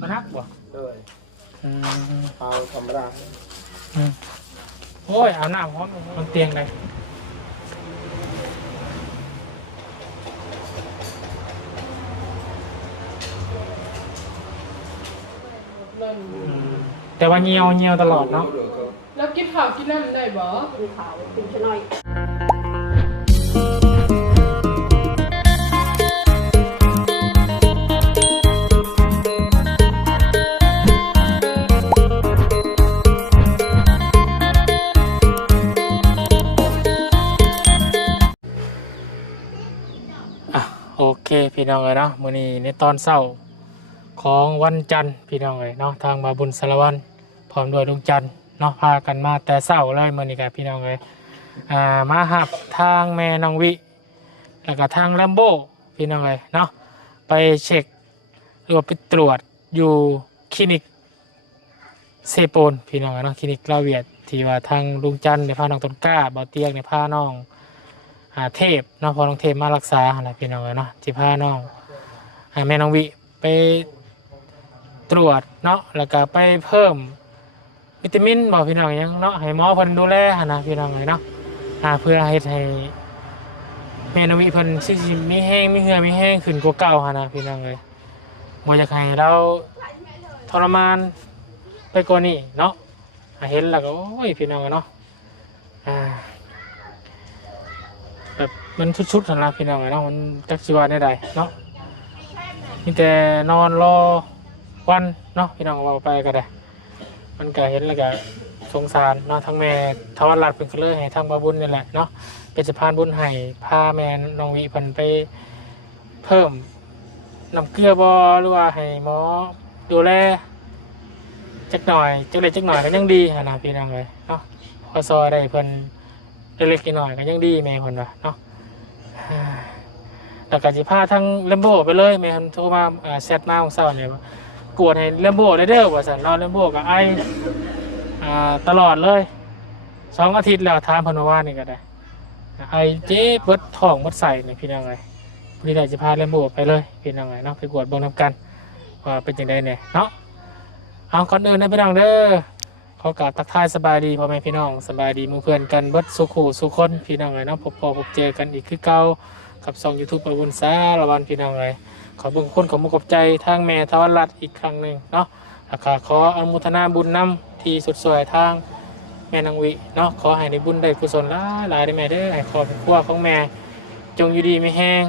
มันฮักบ่เลยอืมเปล่าธรรมดาอืมโอ้ยเอาหน้าพร้อมบนเตียงเลยเล่นอืมแต่ว่าเงียวเงียวตลอดเนาะ แล้วกินข้าวกินน้ำได้บ่ กินข้าวกินชะน้อย เคพี่น้องเลยเนาะมื้อนี้ในตอนเช้าของวันจันทร์พี่น้องเลยเนาะทางบาบุญสารวันพร้อมด้วยลุงจันทร์เนาะพากันมาแต่เช้าเลยมื้อนี้กับพี่น้องเลยอ่ามาหับทางแม่น้องวิแล้วก็ทางแลมโบพี่น้องเลยเนาะไปเช็คหรือว่าไปตรวจอยู่คลินิกเซโปนพี่น้องเอ้ยเนาะคลินิกลาเวียดที่ว่าทางลุงจันทร์ในพาน้องต้นกล้าเบาเตียงในพาน้อง หาเทพเนาะพอน้องเทพมารักษาอะไรพี่น้องเอ้ยเนาะที่พาน้องหาแม่น้องวิไปตรวจเนาะแล้วก็ไปเพิ่มวิตามินบอกพี่น้องยังเนาะให้หมอเพิ่นดูแลหั้นนะพี่น้องเลยเนาะอ่าเพื่อให้ให้แม่น้องวิเพิ่นสิสิมีแห้งมีเหือมีแห้งขึ้นกว่าเก่าหั้นนะพี่น้องเลยบ่อยากให้เราทรมานไปกว่านี้เนาะเห็นแล้วก็โอ้ยพี่น้องเอ้ยเนาะอ่า มันชุดๆนะพี่น้องเนาะมันจักสิวาได้ใดเนาะมีแต่นอนรอวันเนาะพี่น้องเอาไปก็ได้ มันก็เห็นแล้วก็สงสารเนาะทั้งแม่ทวัดรัดเป็นก็เลยให้ทางบาบุญนี่แหละเนาะเป็นสะพานบุญให้พาแม่น้องวีพันไปเพิ่มน้ำเกลือบอหรือว่าให้หมอดูแลจักหน่อยจักเล็กจักหน่อยก็ยังดีนะพี่น้องเลยเนาะพอซอยได้เพิ่นเล็กๆน้อยก็ยังดีแม่คนว่าเนาะ แล้วก็สิพาทั้งเลมโบไปเลยแม่คนโทรมาอ่าแชทมาของเช้าเนี่ยกวดให้เลมโบได้เด้อว่าสันเราเลมโบกับไออ่าตลอดเลยสองอาทิตย์แล้วทามเพนวานี่ก็ได้ไอเจ๊เบิดทองเบิดใส่เนี่ยพี่น้องไงพอดีได้จะพาเลมโบไปเลยพี่น้องไงเนาะไปกวดเบิ่งนำกันว่าเป็นจังไดเนี่ยเนาะเอาก่อนอื่นนะพี่น้องเด้อ ขอกราบทักทายสบายดีพ่อแม่พี่น้องสบายดีมู่เพื่อนกันเบิดสุขูสุขคนพี่น้องเลยเนาะพบพอพบเจอกันอีกคือเก่ากับซองยูทูบประวุนสารวันพี่น้องเลยขอบุญคุณขอบมุกขอบใจทางแม่ทวัลรัตอีกครั้งหนึ่งเนาะแล้วก็ขออนุโมทนาบุญนำที่สุดสวยทางแม่นางวิเนาะขอให้ในบุญได้กุศลหลายหลายได้แม่เด้อให้ขอเป็นขั้วของแม่ จงอยู่ดีไม่แห้ง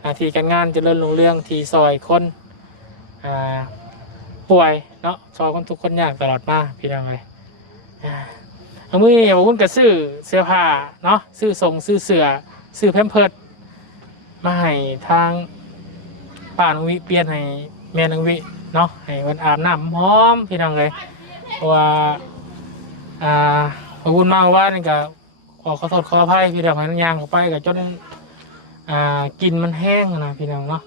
หน้าที่การงานเจริญรุ่งเรืองที่ซอยคนอ่า ป่วยเนาะซอยคนทุกคนยากตลอดมาพี่น้องเลยเอามืออย่าบอกคุณกับซื้อเสื้อผ้าเนาะซื้อส่งซื้อเสื้อซื้อแพมเพิร์ดมาให้ทางป้านงวิเปลี่ยนให้แม่นงวิเนาะให้วันอาบน้ำหอมพี่น้องเลยว่าอ่าขอบคุณมากว่านี่ก็ขอขอโทษขออภัยพี่น้องให้ยางออกไปกับจนอ่ากินมันแห้งนะพี่น้องเนาะ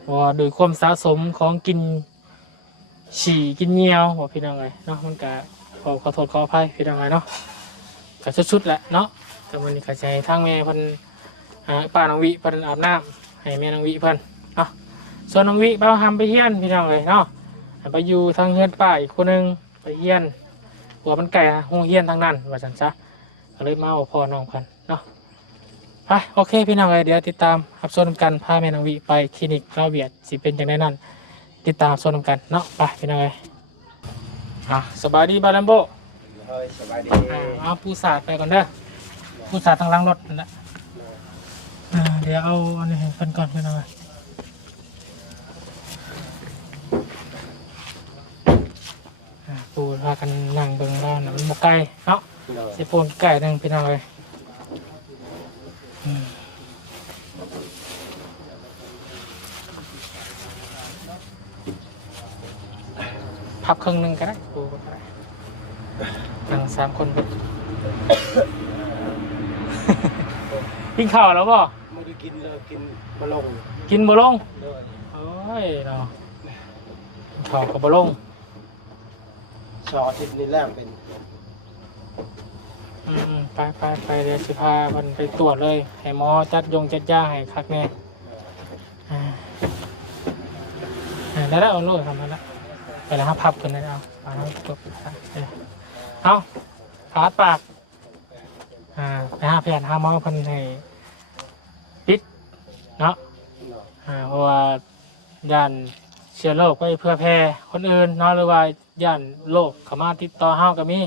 เพราะว่าโดยความสะสมของกิน ฉี่กินเหนียวว่าพี่น้องเลยเนาะมันก็ขอขอโทษขออภัยพี่น้องไงเนาะก็ชุดๆแหละเนาะแต่วันนี้ก็จะให้ทางแม่เพิ่นป้าน้องวิเพิ่นอาบน้ำให้แม่น้องวิเพิ่นเนาะส่วนน้องวิเป้าทำไปเฮียนพี่น้องเลยเนาะไปอยู่ทางเฮือนป้าอีกคนหนึงไปเฮียนหัวมันไก่ห้งเฮียนทางนั้นว่าสันซะก็เลยมาเอพ่อน้องเพิ่นเนาะไปโอเคพี่น้องเลยเดี๋ยวติดตามรับชมกันพาแม่น้องวิไปคลินิกเราเวียดสิเป็นอย่างไรนั่น ติดตามชมกันเนาะไปพี่น้องเลยอะสบายดีบาลัมโบเฮ้ยสบายดีอ่าเอาปูสาดไปก่อนเด้อปูสาดทางหล่างรถนั่นแหละอ่าเดี๋ยวเอาอันนี้ให้เพิ่นก่อนเพิ่นเอาไว้อ่าปูพากันนั่งเบิ่งแล้วนะมันบ่ไกลเนาะ เลยสิปูนไก่หนึงพี่น้องเลย พับครึ่งหนึงก็ได้ปูก็ได้นั่งสามคนเบิดกินข้าวแล้วบ่ไม่ได้กินเลยกินมาลงกินบ่ลงเลยโอ้ยเนาะกินข้าวกับบ่ลงสออาทิตย์นี้แรกเป็นอืมไปไปไปเดี๋ยวสิพามันไปตรวจเลยให้หมอจัดยงจัดยาให้คักแน่อ่าเออแล้วแล้วเอาโลดทำมาแล้ว ไปแล้วครับพับกันเลยเอาปาแล้วตัวเออเอาพาดปากอ่าไปหาแพทย์หาหมอเพันให้ปิดเนาะอ่าเพราะว่าย่านเชื้อโรคไปเพื่อแพร่คนอื่นเนาะหรือว่าย่านโรคเขามาติดต่อเฮาก็มี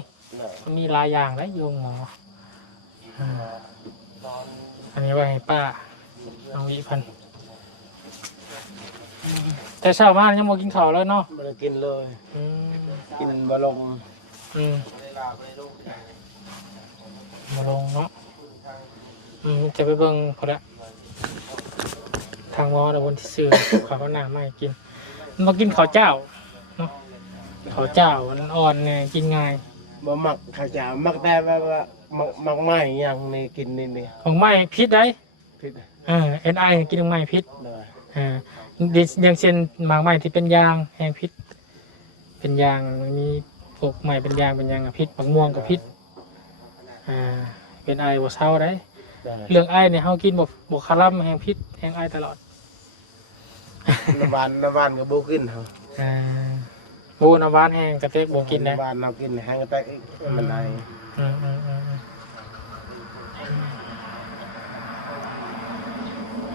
มันมีหลายอย่างและโยงหมออันนี้ไว้ให้ป้าน้องวิพันธ์ แต่เช้ามายังมากินข้าวแล้วเนาะไม่ได้กินเลย อืมกินบะลงอืมมาลงเนาะอืมจะไปเบิ่งพอละทางวอเดยววันที่ซื้อ ข้าวหน้าไม่กินมากินข้าวเจ้าเนาะข้าวเจ้ามันอ่อนเนี่ยกินง่ายบ่มักข้าวเจ้ามักแต่ว่าว่ามักมักไม่อย่างนี้กินนี่นี่ของไม่พิษได้ผิดเออเอ็นไอกินของไม่พิษเลยอ่า อย่างเช่นหมากไม้ที่เป็นยางแห้งพิษ เป็นยางมันมีพวกไม้เป็นยางเป็นยางกับพิษบักม่วงกับพิษอ่าเป็นไอบ่เศร้าได้ได้ เรื่องไอเนี่ยเฮากินบ่บ่คาร่ำแห้งพิษแห้งไอตลอดน้ำหวานน้ำหวานก็บ่กินเหรออ่าโอ้น้ำหวานแห้งกระเตกบ่กินนะน้ำหวานเรากินแห้งก็แต่มันได้อืมอืมอืมอืม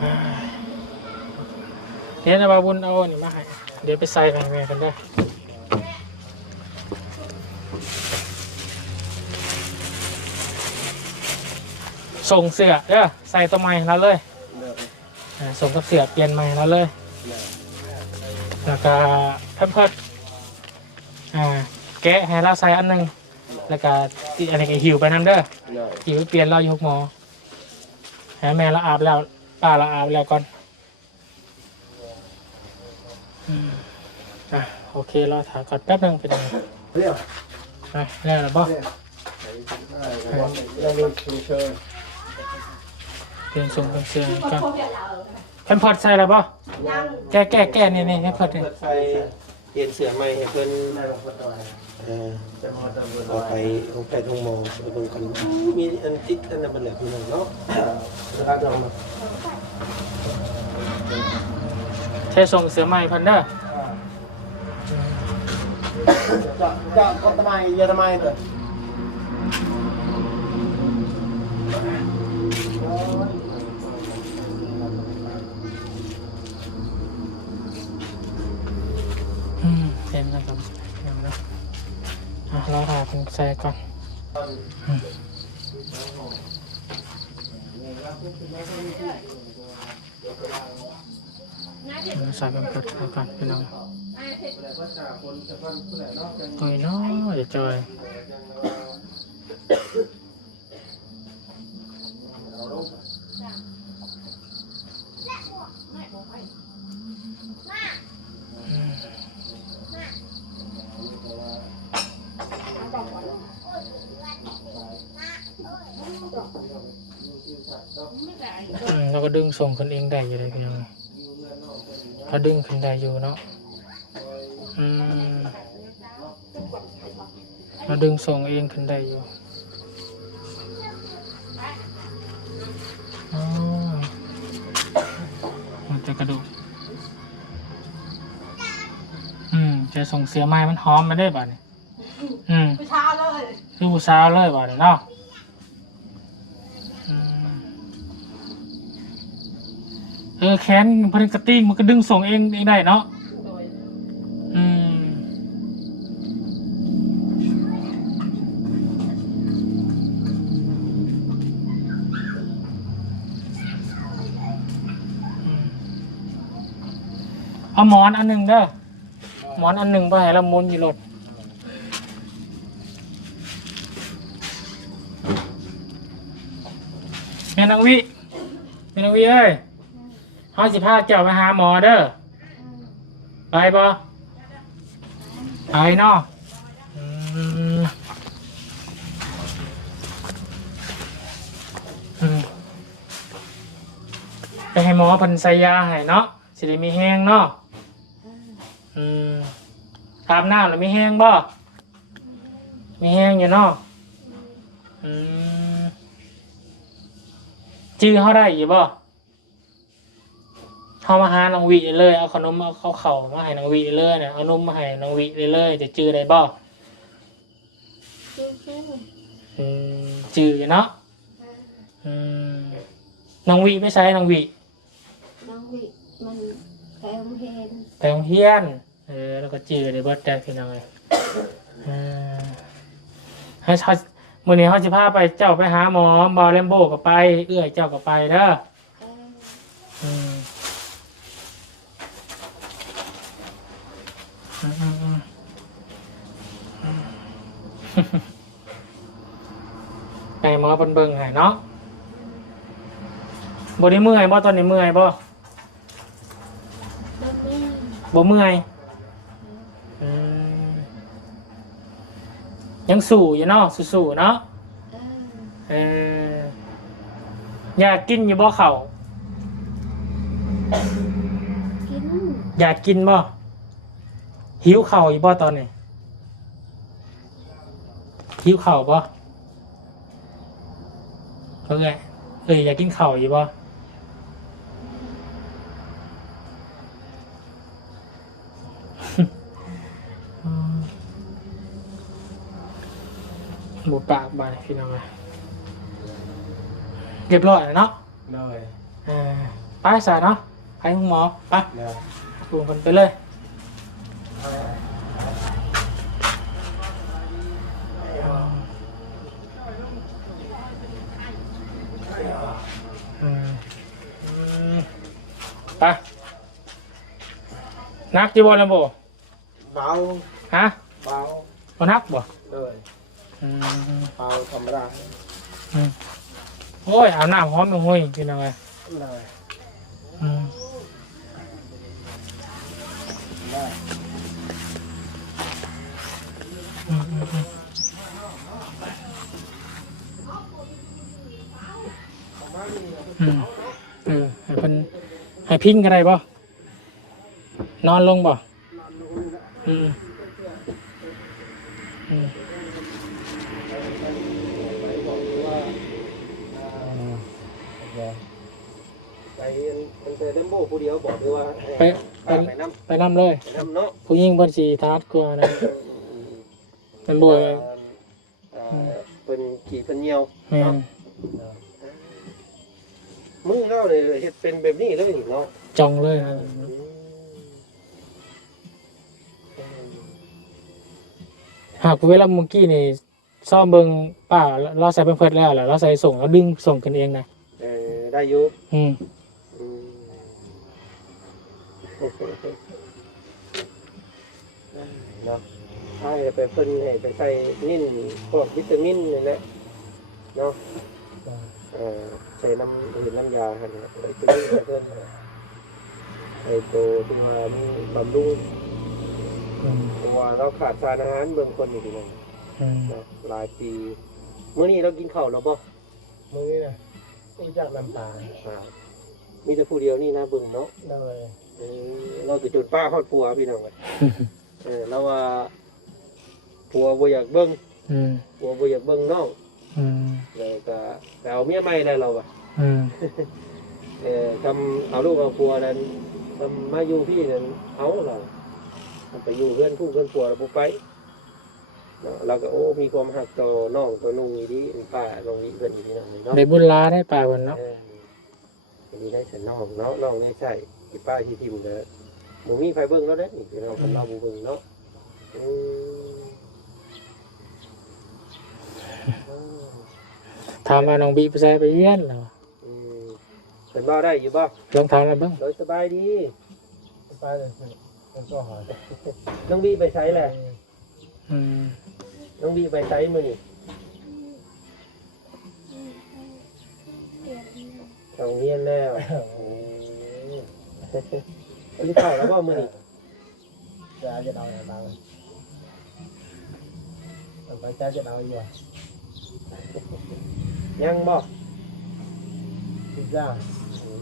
อ่าเดี๋ยวนะบาบุญเอาอันนี้มาให้เดี๋ยวไปใส่ให้แม่กันได้อส่งเสือเด้อใส่ตัวใหม่แล้วเลยเลยอ่าส่งกับเสือเปลี่ยนใหม่แล้วเลยเลยแล้วก็เพิ่มเพิ่มอ่าแกะให้เราใส่อันหนึงแล้วก็ที่อันนี้ก็หิวไปนั่นเด้อเลยหิวไปเปลี่ยนเราอยู่หกหมอให้แม่เราอาบแล้วป้าเราอาบแล้วก่อนอืม อะโอเครอถามก่อนแป๊บหนึงเป็นยังไงเรียกไปแล้วหรือเปล่าเรียกเรามีชุมชนเปลี่ยนส่งเป็นเสือก่อนแพมเพิร์ดใส่แล้วป่ะแก้แก้แก้นี่นี่แพมเพิร์ดนี่เปิดไฟเปลี่ยนเสือใหม่ให้เพิ่นเออเอาไปเอาไปทุ่งมองไปเบิ่งกันมีอันติดอันนั้นมันเหลือพี่น้องเนาะแล้วก็เอามาใช้ส่งเสือใหม่พันเด้อ จะจะก็ทำไมเยอะทำไมเด้ออืมเต็มแล้วครับเต็มแล้วอะเราหาเป็นใส่ก่อนอืม ใส่เป็นเพิร์ดใส่ก่อนพี่น้องตัวน้อยเดี๋ยวจอยเราก็ดึงส่งคนเองได้อยู่เลยพี่น้อง ถ้าดึงขึ้นได้อยู่เนาะอืมเราดึงส่งเองขึ้นได้อยู่อ๋อมันจะกระดูก อืม จะส่งเสียไม้มันหอมมาได้ป่ะเนี่ยอืมผู้ชายเลย คือผู้สาวเลยบ่เนี่ยเนาะ เออแขนพริกระติ้งมันก็ดึงส่งเองเองได้เนาะโดยอืมเอาหมอนอันหนึ่งเด้อหมอนอันหนึ่งไปให้เรามุนอยู่รถแม่นางวิแม่นางวิเอ้ย ห้าสิบห้าเจ้าไปหาหมอเด้อไปบ่ไปเนาะอืมอืมไปให้หมอเพันใส่ยาให้เนาะสิได้มีแห้งเนาะอืมอาบน้ำแล้วมีแห้งบ่มีแห้งอยู่เนาะอืมจื้อเขาได้อยู่บ่ เข้ามาหาน้องวิเลยเอาขนมเอาข้าวเข่ามาให้น้องวิเลยเนี่ยเอานมมาให้น้องวิเลยจะจื้อได้บ่ชื่อชื่ออืมจื้อเนาะอืมน้องวิไม่ใช่น้องวิน้องวิมันไปโรงเรียนไปโรงเรียนเออแล้วก็จื้อได้เบิดได้พี่น้องเลยอืมให้เขามื้อนี้เขาสิพาไปเจ้าไปหาหมอบอเลมโบก็ไป เอื้อยเจ้าก็ไปเด้อเอออืมอืมอืมอืมอืม ไปหมอเบิ่งเบิ่งให้เนาะบ่ได้เมื่อยบ่ตอนนี้เมื่อยบ่แล้วนี่บ่เมื่อยอืมยังสู้อยู่เนาะสู้ๆเนาะเออเอออยากกินอยู่บ่ข้าวกินอยากกินบ่หิวข้าวอยู่บ่ตอนนี้ หิวข้าวบ่เอ้ยเอ้ยอยากกินข้าวอยู่บ่อืมหมูปากบานพี่น้องเลยเรียบร้อยแล้วเนาะได้เออไปสายเนาะไปห้องหมอไปได้รวมกันไปเลยอืมอืมไป นักจีบอลนะโบเบาฮะเบาบนักบ่เลยอืมเบาธรรมดาอืมโอ้ยอาบน้ำหอมมาห้ยกินอะไรเลยอืมได้อืมอืมอืมอืมเออให้เพิ่นให้พิงกันได้บ่ นอนลงบ่อืมอืมไปบอกว่าไปมันไปเดมโบผู้เดียวบอกด้วยว่าไปไปไปน้ไปนำเลยำไปน้ำเนาะผู้หญิงเพิ่นสิทาดกว่านะเป็นบ่อยเป็นขี่เป็นเหี่ยวแม่นมือเราเลยเฮ็ดเป็นแบบนี้เลยเนาะจองเลยนะ หากเวลาเมื่อกี้นี่ซ่อมเบิ่งป้าเราใส่เป็นเพิ่นแล้วแหละเราใส่ส่งแล้วดึงส่งขึ้นเองนะเออได้อยู่อืมอืมเนาะใช่ไปเพิ่นให้ไปใส่นิ่นพวกวิตามินนี่แหละเนาะเออใส่น้ำอื่นน้ำยาให้เนี่ยไปตัวนี้ให้เพิ่นไอ้ตัวที่ว่ามีบำรุง อืมตัวเราขาดสารอาหารเบื้องคนอยู่ที่นั่นอืมนะหลายปีเมื่อนี้เรากินข้าวแล้วบ่มือนะรู้จักลำปางอ่ามีแต่ผู้เดียวนี่นะเบิ่งเนาะเลยเออเราจะจุดป้าฮอดผัวพี่น้องเอ้ยเออแล้วว่าผัวบ่อยากเบิ่งอืมผัวบ่อยากเบิ่งน้องอืมเลยก็ไปเอาเมียใหม่ได้เราอะอืมเออทำเอาลูกเอาผัวนั้นทำมาอยู่พี่นั้นเอาเรา ทำไปอยู่เพื่อนผู้เพื่อนผัวเราบ่ไปเนาะเราก็โอ้มีความหักต่อน้องตัวนุ่งอีดีป้าน้องวิเพิ่นอีดีน้องนี่เนาะได้บุญลาได้ป่าวันเนาะเออดีได้ฉันน้องเนาะน้องนี่ใช่ที่ป้าที่ทิมเด้อหมูมีไฟเบิ้งแล้วเด้อนี่คือเราคนเราบูเบิ้งเนาะอืมถามว่าน้องบีไปใส่ไปเรียนเหรออืมเป็นบ้าได้อยู่บ้าลองถามแล้วเบิ่งโดยสบายดีไปเลย มันก็หอยน้องบีไปใช้แหละอืมน้องบีไปใช้มือนี่ทางเรียนแล้วอืมกินข้าวแล้วว่ามือนี่จะจะเอาอย่างไรมันไปใจจะเอาอยู่ ยังบ่พิซซ่า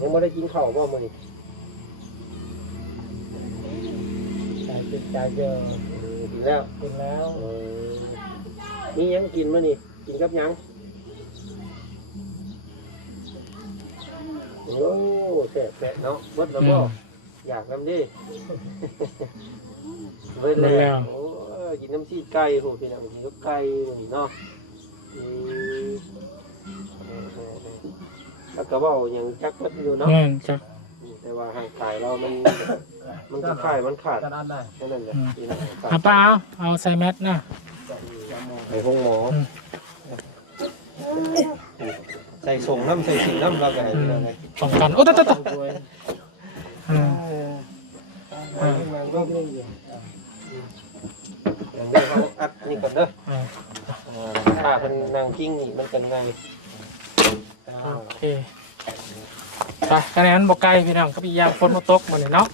ยังไม่ได้กินข้าวบ่มือนี่ ใจจิตใจเจออืมกินแล้วกินแล้วเออมีหยังกินมื้อนี่ กินกับหยัง โอ้แซ่บแซ่บเนาะเบิดแล้วบ่อยากน้ำดิเบิดแล้วโอ้ยกินน้ำซีไก่โหพี่น้องกินกับไก่นี่เนาะอืมแล้วก็เว้าหยังจักเบิดอยู่เนาะแม่นจ้ะ แต่ว่าห่างกายเรามัน มันก็ขายมันขาดจะด้านได้แค่นั้นแหละพี่น้องเอาเปล่าเอาใส่แมสนะ ไปห้องหมอใส่ส่งน้ำใส่สีน้ำเราก็ให้พี่น้องเลยป้องกันโอ้ตะตะตะอืมอย่างนี้เขาอัดนี่ก่อนเด้ออ่าถ้าเป็นนางกิ้งนี่มันเป็นไงโอเค ไปคะแนนบอกไกลพี่น้องก็พยายามฝนมาตกมดเลยเนาะ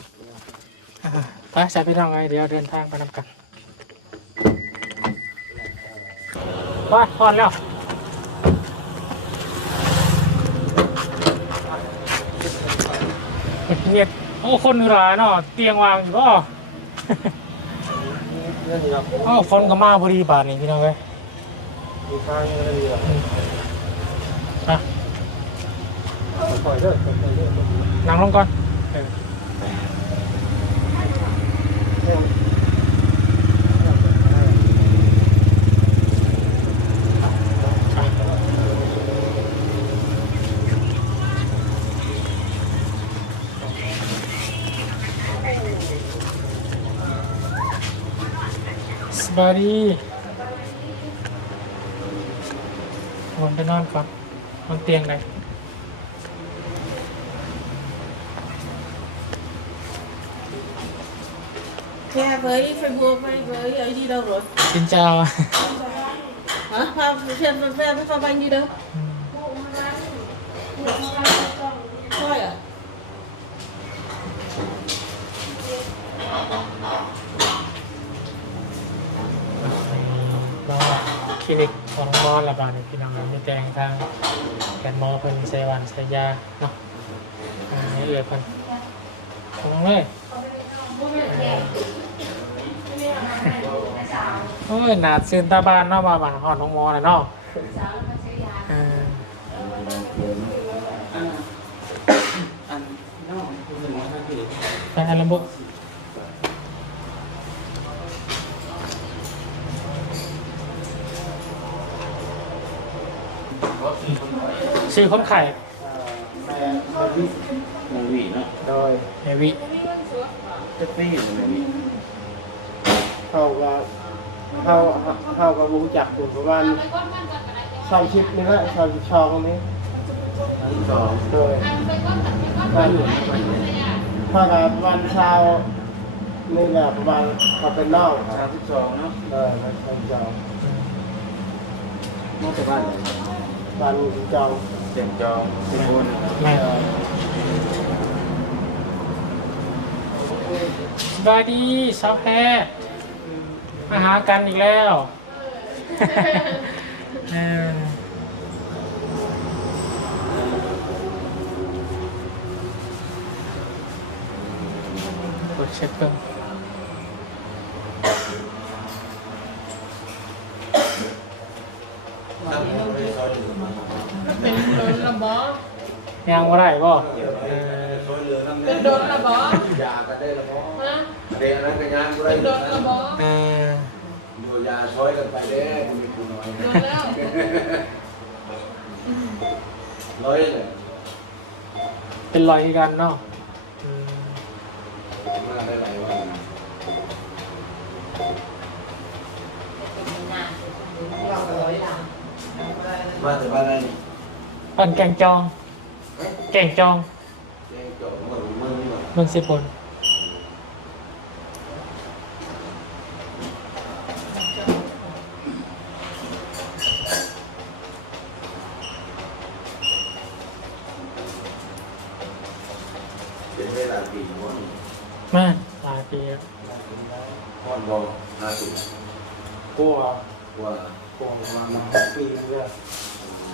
อ่าไปใส่พี่น้องไงเดี๋ยวเดินทางไปนำกันไปพอนแล้วเงียโอ้คนหลายเนาะเตียงวางอยู่ก็เรื่องนี้ครับเอ้าฝนก็มาพอดีบาทนี่พี่น้องเว้ย มีข้างเรื่องนี้ครับ ไป ปล่อยเด้อปล่อยเด้อนั่งลงก่อนสบายดีวนไปนอนก่อนนอนเตียงเลย Phe với phải mua với với ấy đi đâu rồi? Xin chào Hả? Pha phe phe với pha banh đi đâu? Thôi à? ก็คลินิกของหมอระบาดในพี่น้องมีแต่งทางแกนหมอเพิ่นใส่หวันใส่ยาเนาะอ่าให้เอื้อเพิ่นลงเลย โอ้ยหนาดซื่นตาบานเนาะมาบ้านฮอดของหมอน่ะเนาะอ่าไปอันละบุชื่อคนไข่แม่แม่วิมูวี่เนาะโดยเนวิเจ็ดปีมูวี่เขาก็ เขาเขาก็รู้จักอยู่ประมาณสองชิปนี่แหละสองชิปชองนี้สองโดยวันถ้ากับวันเช้านี่แหละประมาณเขาเป็นนอกสามสิบสองเนาะเออวันเช้ามาจากบ้านวันจองเสียงจองสิบคนแม่สบายดีสาวแพทย์ มาหากันอีกแล้วเออกดเช็คเพิ่ม Mình đồn là bó ยังว่าไรบ่เออ Mình đồn là bó ยาก็ได้ละมั้ง Hả? เด็กนั้นก็ยางก็ได้ Mình đồn là bó เออดูยาช่วยกันไปเด้มีคุณน้อย Đồn đâu ร้อยเลยเป็นรอยกันเนาะอืมมาได้หลายวันมาจากบ้านไหนปั่นแกงจอง แกงจองเจ๊จบเมื่อเมื่อนี่มาเมืองสิบลเป็น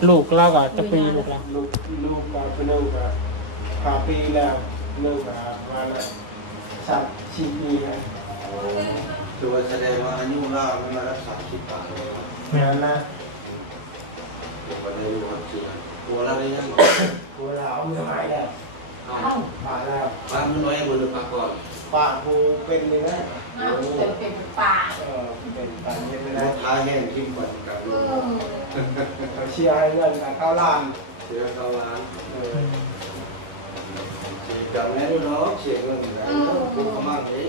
ลูกเล่ากับจะปีลูกแล้วลูกลูกก็เป็นลูกก็พาปีแล้วลูกก็มาแล้วสักสี่ปีแล้วตัวแสดงว่าอายุล่าไม่มารักษาสิบปากเลยแม่งานนะตัวได้รู้ว่าเสียตัวละได้ยังกลัวเราไม่หายแล้วเป่าแล้วปลามันน้อยกว่าหรือปลาก่อนป่าภูเป็นเลยนะอ้าวเดี๋ยวเป็นป่าเออเป็นป่าเย็นเลยแล้นะวท้าแห้งกินก่อนกันเขา เชียร์ให้เงินกับข้าวลานเสียเข้าร้านเออือมจับแม่ด้วยเนาะเสียเงินเลยปุ๊บเขามากเลย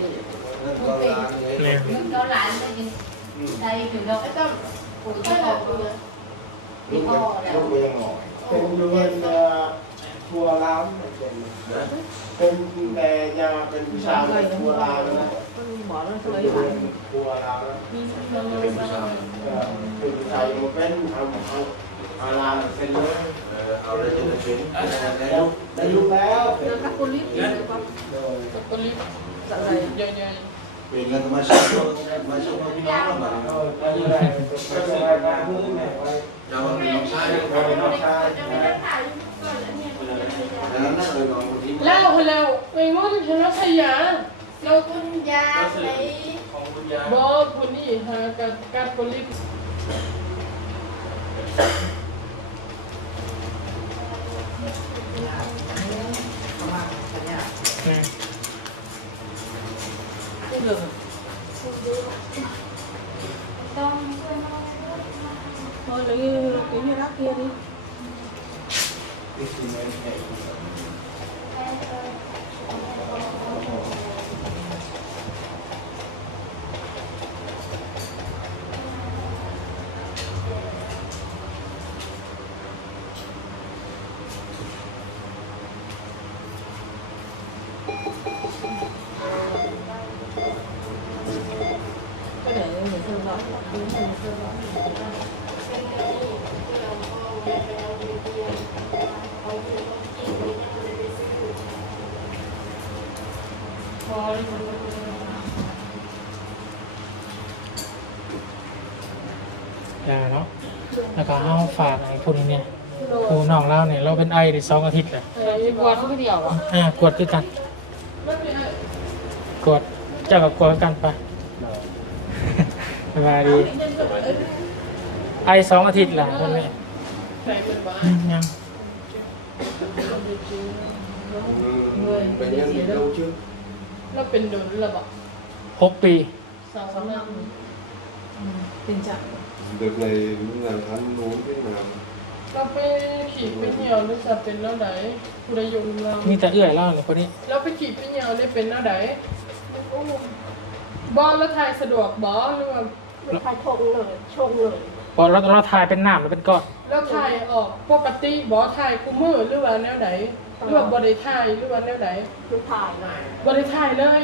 เงินเข้าร้านเลยเนี่ยเราหลานเลยได้ถึงเราไม่ต้องปุ๋ยก็พอเลยลูกลูกเมียงหอยเป็นอยู่เงินทัวร์ล้ำเป็นเป็นแต่ยาเป็นวิชาเป็นทัวร์ล้ำนะ หมอเราสเป็นวยอยู่อยู่เงินทัวร์ล้ำนะมีเรื่องเลยเป็นใส่เป็นเอาเอาเอาล้ำเป็นเลยเอาเลยจะเป็นแล้วได้ลูกแล้วเราตะกุลิปเลยครับกุลิปอะไรใหญ่เป็นเงินมาช่วยมาช่วยพี่น้องเราโดยไปดูแลไปดูแลการพื้นแม่ไว้จะมาเป็นน้องชายโดยน้องชายแล้วนั่นเลยน้องคนที่แล้วแล้วไอ้มุ่นฉันรักยาเราคุณยาไปบอคุณนี่หาการการผลิตอืมเรื่องต้องพอเลยเป็นรักเกียร์ดิก็ ก็เอาฝากไอ้ผู้นี้เนี่ยผู้น้องเราเนี่ยเราเป็นไอได้สองอาทิตย์เลยไอ้บอลก็เดียวอะอ่ากวดด้วยกันไม่เป็นไรกวดเจ้ากับกวดกันไปสบายดีไอสองอาทิตย์แหละคนนี้ใส่เป็นบ้าอืมยังเป็นยัง lâu chưa แล้วเป็นโดนระบาดหกปีสองน้ tình trạng Đợt này là hắn muốn cái nào ำเราไปขี่ไปเหี่ยวหรือจะเป็นแล้วไหนผู้ใดอยู่เรามีแต่เอื้อยเล่าเนี่ยคนนี้เราไปขี่ไปเหี่ยวได้เป็นแล้วไหนบอลแล้วถ่ายสะดวกบอหรือว่าไม่ใครชงเลยชงเลยพอเราเราทายเป็นน้ำหรือเป็นก้อนแล้วถ่ายออกปกติบอถ่ายคู่มือหรือว่าแนวไหนหรือว่าบริถ่ายหรือว่าแนวไหนมันถ่ายเลยบริถ่ายเลย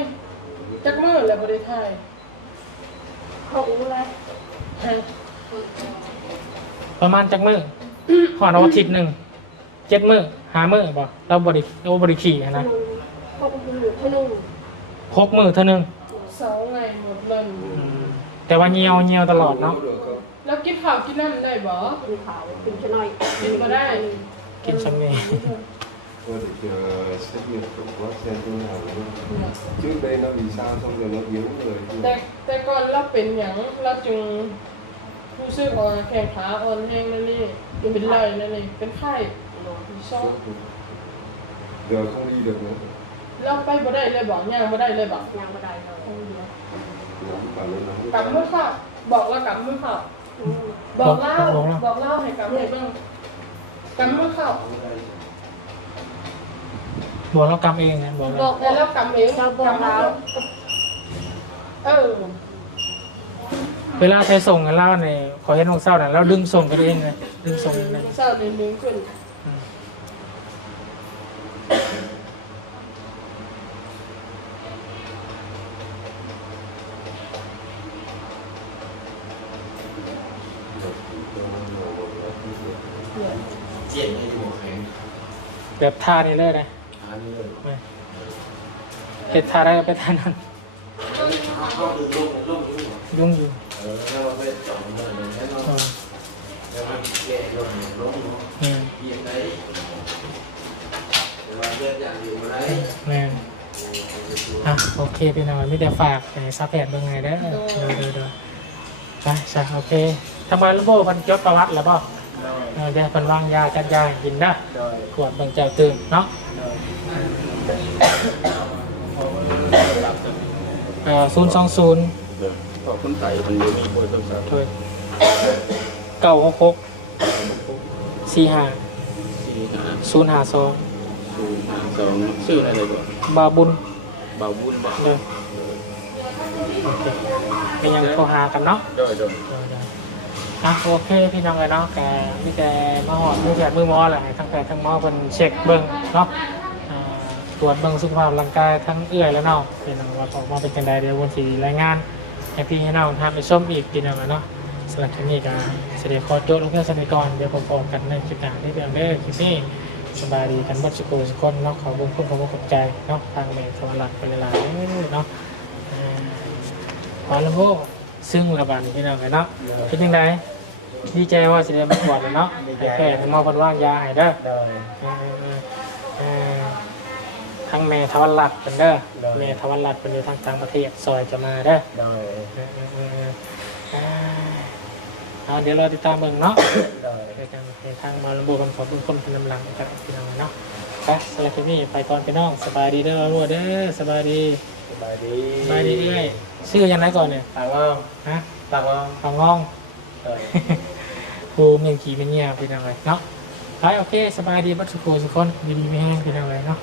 จักมือแล้วบริถ่ายชงเลยฮะ ประมาณจักมือหอนเอาอาทิตย์หนึ่งเจ็ดมือหามือบ่เราบริเราบริขี่อะนะชงมือเท่านึงหกมือเท่านึงสองไงหมดเลยอืมแต่ว่าเงียวเงียวตลอดเนาะ được không แล้วกินข้าวกินน้ำได้บ่เป็นขาวเป็นชะน้อยกินมาได้ กินชำเนี Thôi để chờ xét nghiệm tổng quát xem thế nào đúng không? Trước đây nó vì sao xong rồi nó yếu người แต่แต่ก่อนเราเป็นอย่างเราจึง รู้สึกอ่อนแข้งขาอ่อนแห้งนั่นนี่เป็นไรนั่นนี่เป็นไข้ช็อก Giờ không đi được nữa เราไปบ่ได้เลยบอกย่างบ่ได้เลยบอกยังไม่ได้เลย Nó bảo nó nóng กำมือเข้าบอกว่ากำมือเข้าบอกเล่าบอกเล่าให้กำให้เบิ่งกำมือเข้าบอกเรากำเองนะบอกบเราอกแล้วกำเองเราบอกแล้วเออ เวลาใช้ส่งกันเล่าเนี่ยขอให้น้องเศร้าน่ะเราดึงส่งกันเองเลยดึงส่งเองเลยเศร้าเดือนนึงขึ้น Chuyện như một cái แบบท่านี้เลยนะ Há như vậy เห็ดท่าได้ก็ไปท่านั้น Không được luôn, luôn luôn ยุ่งอยู่ điều vào đấy แม่นอะโอเคพี่น้องมีแต่ฝากในซัพแพดเบิ่งไงเด้อเดี๋ยวเดี๋ยวเดี๋ยวไปใช่โอเคทำไมลูกโบ้พันจดประวัติแล้วป่เออเดี๋ยวเพันวางยาจัดยาให้กินนะขวดเบิ่งเจ้าตื่นเนาะเอ่อศูนย์สองศูนย์เพราะคนไทยมันอยู่มีโบริษัทโดยเก้าหกหก สี่ห้าสี่ห้าศูนย์ห้าสองศูนย์ห้าสองชื่ออะไรก่อนบาบุญบาวุ้นบ่เลยโอเคเป็นยังโทรหากันเนาะโดยโดยอะโอเคพี่น้องเลยเนาะแกมีแต่มาหอดมือแกมือหมอแหละให้ทั้งแกทั้งหมอเป็นเช็คเบิ้งเนาะอ่าตรวจเบิ้งสุขภาพร่างกายทั้งเอื้อยแล้วเนาะพี่น้องว่าออกมาเป็นจังใดเดี๋ยววันที่รายงานให้พี่ให้น้องทำไปส้มอีกพี่น้องเลยเนาะ สำหรับคลิปนี้ก็เสได็จขอโจ้ลงเพื่อนสนิทก่อนเดี๋ยวผมบอกกันในคลิปหน้าที่เรื่องเด้อคลิปนี้สบายดีกันหมดสุขสุขคนเนาะขอบุญคุณขอบุญขอบใจเนาะทางเมย์สวัสดิ์เป็นหลายๆเนาะอ่าขอละโมซึ่งระบาดพี่น้องเลยเนาะเป็นยังไงดีใจว่าสิได้มาตรวจแล้วเนาะให้แพทย์หมอเพิ่นว่างยาให้เด้อโดยเออเออทั้งแม่ทวันรัตน์เป็นเด้อได้แม่ทวันรัตน์เป็นอยู่ทางต่างประเทศซอยจะมาเด้อโดย เออเออเออเออเอาเดี๋ยวเราติดตามเบิ่งเนาะโดยในการในทางมาลำบูกันขอบคุณคนเป็นนำหลังกับพี่น้องเนาะไปสำหรับคลิปนี้ไปก่อนพี่น้องสบายดีเด้อรัวเด้อสบายดีสบายดีสบายดีเอ้ยชื่อยังไงก่อนเนี่ยตางอ้อมฮะตางอ้อมทางห้องโดยครูเมียนขี่เป็นเงียบพี่น้องเลยเนาะไปโอเคสบายดีบัดสุขสุขคนดีๆไม่แห้งพี่น้องเลยเนาะ